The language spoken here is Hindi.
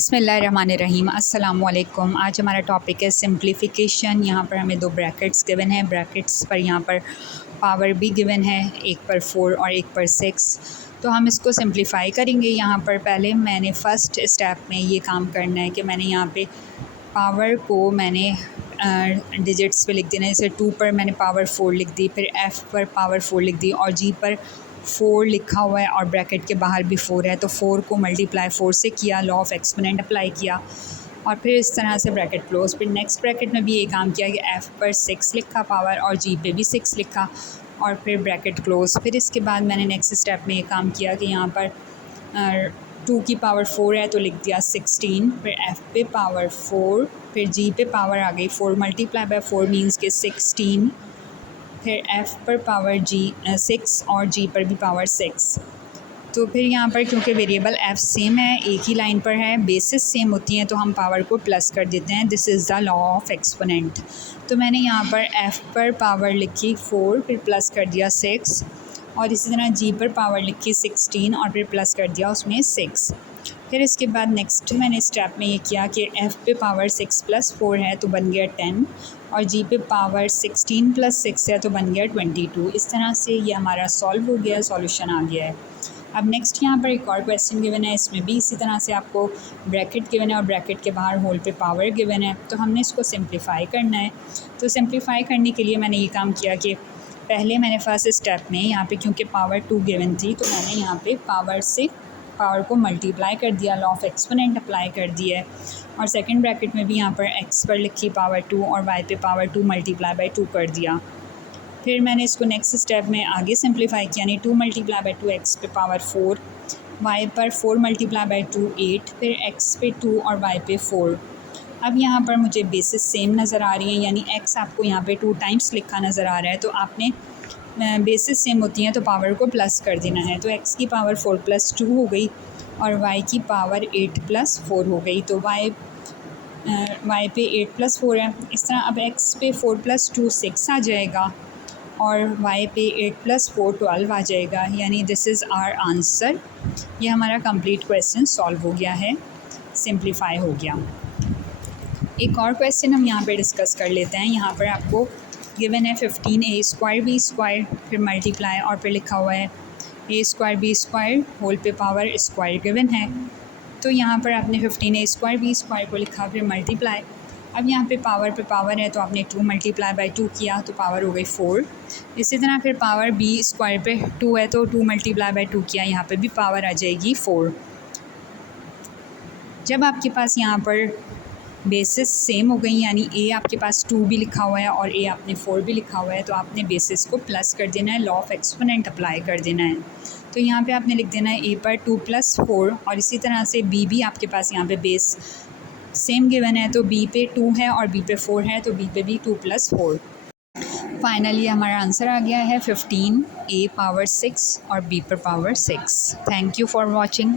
बिस्मिल्लाहिर्रहमानिर्रहीम अस्सलाम वालेकुम। आज हमारा टॉपिक है सिंप्लीफिकेशन। यहाँ पर हमें दो ब्रैकेट्स गिवन है। ब्रैकेट्स पर यहाँ पर पावर भी गिवन है, एक पर 4 और एक पर 6। तो हम इसको सिंप्लीफाई करेंगे। यहाँ पर पहले मैंने फ़र्स्ट स्टेप में ये काम करना है कि मैंने यहाँ पे पावर को मैंने डिजिट्स पे लिख देना है। जैसे 2 पर मैंने पावर 4 लिख दी, फिर F पर पावर 4 लिख दी और G पर 4 लिखा हुआ है और ब्रैकेट के बाहर भी 4 है, तो 4 को मल्टीप्लाई 4 से किया, लॉ ऑफ एक्सपोनेंट अप्लाई किया और फिर इस तरह से ब्रैकेट क्लोज। फिर नेक्स्ट ब्रैकेट में भी ये काम किया कि F पर 6 लिखा पावर और G पे भी 6 लिखा और फिर ब्रैकेट क्लोज। फिर इसके बाद मैंने नेक्स्ट स्टेप में ये काम किया कि यहाँ पर 2 की पावर 4 है तो लिख दिया 16, फिर F पे पावर 4, फिर G पे पावर आ गई 4 मल्टीप्लाई बाय 4 मीन्स के 16, फिर F पर पावर 6 और G पर भी पावर 6। तो फिर यहाँ पर क्योंकि वेरिएबल F सेम है, एक ही लाइन पर है, बेसिस सेम होती हैं, तो हम पावर को प्लस कर देते हैं। This is the law of exponent. तो मैंने यहाँ पर F पर पावर लिखी 4, फिर प्लस कर दिया 6 और इसी तरह G पर पावर लिखी 16 और फिर प्लस कर दिया उसमें 6। फिर इसके बाद नेक्स्ट मैंने स्टेप में ये किया कि F पे पावर 6 + 4 है तो बन गया 10 और G पे पावर 16 + 6 है तो बन गया 22। इस तरह से ये हमारा सॉल्व हो गया, सॉल्यूशन आ गया है। अब नेक्स्ट यहाँ पर एक और क्वेश्चन गिवन है, इसमें भी इसी तरह से आपको ब्रैकेट गिवन है और ब्रैकेट के बाहर होल पे पावर गिवन है, तो हमने इसको सिंप्लीफाई करना है। तो सिंप्लीफाई करने के लिए मैंने ये काम किया कि पहले मैंने फर्स्ट स्टेप में यहाँ पे क्योंकि पावर 2 गिवन थी तो मैंने यहाँ पे पावर से पावर को मल्टीप्लाई कर दिया, लॉ ऑफ एक्सपोनेंट अप्लाई कर दिया है और सेकंड ब्रैकेट में भी यहाँ पर x पर लिखी पावर 2 और y पे पावर 2 मल्टीप्लाई बाय 2 कर दिया। फिर मैंने इसको नेक्स्ट स्टेप में आगे सिंप्लीफाई किया, यानी 2 मल्टीप्लाई बाय 2 x पे पावर 4, y पर 4 मल्टीप्लाई बाय 2 8, फिर x पे 2 और y पे 4। अब यहाँ पर मुझे बेसिस सेम नज़र आ रही हैं, यानी x आपको यहाँ पे 2 टाइम्स लिखा नज़र आ रहा है, तो आपने बेसिस सेम होती हैं तो पावर को प्लस कर देना है। तो x की पावर 4 + 2 हो गई और y की पावर 8 + 4 हो गई, तो y पे 8 + 4 है। इस तरह अब x पे 4 + 2 6 आ जाएगा और y पे 8 + 4 12 आ जाएगा, यानी दिस इज़ आवर आंसर। ये हमारा कंप्लीट क्वेश्चन सॉल्व हो गया है, सिंप्लीफाई हो गया। एक और क्वेश्चन हम यहाँ पे डिस्कस कर लेते हैं। यहाँ पर आपको गिवन है 15a² b², फिर मल्टीप्लाई और फिर लिखा हुआ है a² b² होल पे पावर स्क्वायर गिवन है। तो यहाँ पर आपने 15a² b² को लिखा, फिर मल्टीप्लाई। अब यहाँ पे पावर है तो आपने 2 मल्टीप्लाई बाय 2 किया तो पावर हो गई 4। इसी तरह फिर पावर b² पे 2 है तो 2 मल्टीप्लाई बाय 2 किया, यहाँ पे भी पावर आ जाएगी 4। जब आपके पास यहाँ पर बेसिस सेम हो गई, यानी a आपके पास 2 भी लिखा हुआ है और a आपने 4 भी लिखा हुआ है, तो आपने बेसिस को प्लस कर देना है, लॉ ऑफ एक्सपोनेंट अप्लाई कर देना है। तो यहाँ पे आपने लिख देना है a पर 2 + 4 और इसी तरह से b भी आपके पास यहाँ पे बेस सेम गिवन है, तो b पे 2 है और b पे 4 है, तो b पे भी 2 + 4। फाइनली हमारा आंसर आ गया है 15, a पावर 6 और b पर power 6। Thank you for watching.